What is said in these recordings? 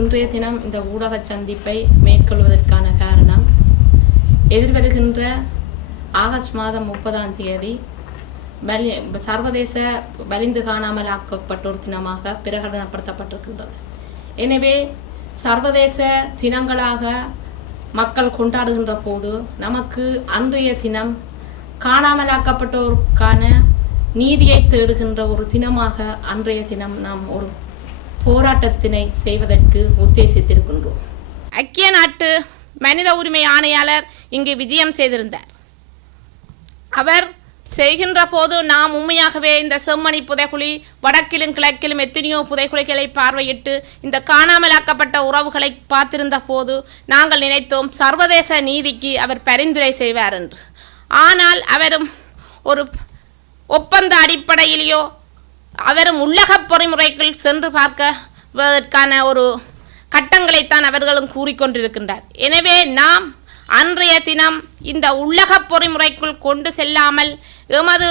இன்றைய தினம் இந்த ஊடக சந்திப்பை மேற்கொள்வதற்கான காரணம் எதிர்வருகின்ற ஆகஸ்ட் மாதம் முப்பதாம் தேதி வலி சர்வதேச வலிந்து காணாமல் ஆக்கப்பட்டோர் தினமாக பிரகடனப்படுத்தப்பட்டிருக்கின்றது. எனவே சர்வதேச தினங்களாக மக்கள் கொண்டாடுகின்ற போது நமக்கு அன்றைய தினம் காணாமலாக்கப்பட்டோருக்கான நீதியை தேடுகின்ற ஒரு தினமாக அன்றைய தினம் நாம் ஒரு போராட்டத்தினை செய்வதற்கு உத்தேசித்திருக்கின்றோம். ஐக்கிய நாட்டு மனித உரிமை ஆணையாளர் இங்கு விஜயம் செய்திருந்தார். அவர் செய்கின்ற போது நாம் உண்மையாகவே இந்த செம்மணி புதைக்குழி வடக்கிலும் கிழக்கிலும் எத்தனையோ புதைக்குழிகளை பார்வையிட்டு இந்த காணாமலாக்கப்பட்ட உறவுகளை பார்த்திருந்த போது நாங்கள் நினைத்தோம் சர்வதேச நீதிக்கு அவர் பரிந்துரை செய்வார் என்று. ஆனால் அவரும் ஒரு ஒப்பந்த அடிப்படையிலேயோ அவரும் உள்ளக பொறிமுறைக்குள் சென்று பார்க்கவதற்கான ஒரு கட்டங்களைத்தான் அவர்களும் கூறிக்கொண்டிருக்கின்றார். எனவே நாம் அன்றைய தினம் இந்த உள்ளக பொறிமுறைக்குள் கொண்டு செல்லாமல் எமது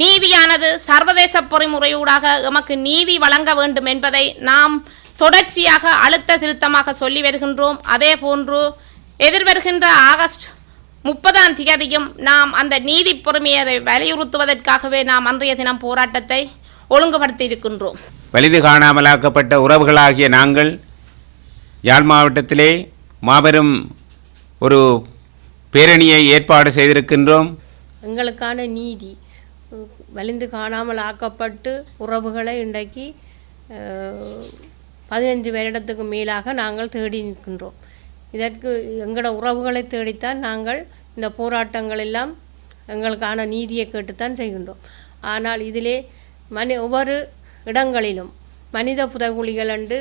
நீதியானது சர்வதேச பொறிமுறையூடாக எமக்கு நீதி வழங்க வேண்டும் என்பதை நாம் தொடர்ச்சியாக அழுத்த திருத்தமாக சொல்லி வருகின்றோம். அதே போன்று எதிர்வருகின்ற ஆகஸ்ட் முப்பதாம் தேதியும் நாம் அந்த நீதி பொறுமையை வலியுறுத்துவதற்காகவே நாம் அன்றைய தினம் போராட்டத்தை ஒழுங்குபடுத்தி இருக்கின்றோம் வலிது காணாமலாக்கப்பட்ட உறவுகளாகிய நாங்கள் யாழ் மாவட்டத்திலே மாபெரும் ஒரு பேரணியை ஏற்பாடு செய்திருக்கின்றோம். எங்களுக்கான நீதி வலிந்து காணாமல் ஆக்கப்பட்டு உறவுகளை இன்றைக்கு பதினஞ்சு வருடத்துக்கு மேலாக நாங்கள் தேடி நிற்கின்றோம். இதற்கு எங்களோட உறவுகளை தேடித்தான் நாங்கள் இந்த போராட்டங்கள் எல்லாம் எங்களுக்கான நீதியை கேட்டுத்தான் செய்கின்றோம். ஆனால் இதிலே மனி ஒவ்வொரு இடங்களிலும் மனித புதகுழிகள் அண்டு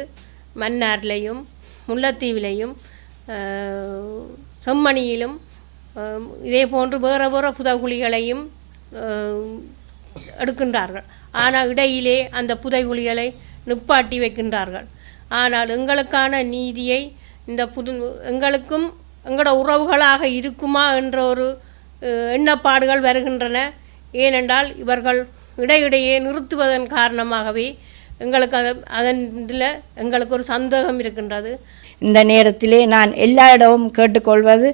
மன்னார்லையும் முல்லைத்தீவிலையும் செம்மணியிலும் இதே போன்று வேறு வேறு புதகுழிகளையும் எடுக்கின்றார்கள். ஆனால் இடையிலே அந்த புதைகுழிகளை நிப்பாட்டி வைக்கின்றார்கள். ஆனால் எங்களுக்கான நீதியை இந்த புது எங்களுக்கும் எங்களோட உறவுகளாக இருக்குமா என்ற ஒரு எண்ணப்பாடுகள் வருகின்றன. ஏனென்றால் இவர்கள் இடையிடையே நிறுத்துவதன் காரணமாகவே எங்களுக்கு அது அதன் இதில் எங்களுக்கு ஒரு சந்தேகம் இருக்கின்றது. இந்த நேரத்திலே நான் எல்லா இடமும் கேட்டுக்கொள்வது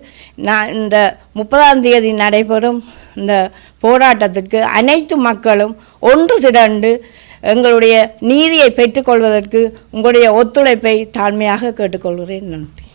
நான் இந்த முப்பதாம் தேதி நடைபெறும் இந்த போராட்டத்திற்கு அனைத்து மக்களும் ஒன்று திரண்டு எங்களுடைய நீதியை பெற்றுக்கொள்வதற்கு உங்களுடைய ஒத்துழைப்பை தாழ்மையாக கேட்டுக்கொள்கிறேன். நன்றி.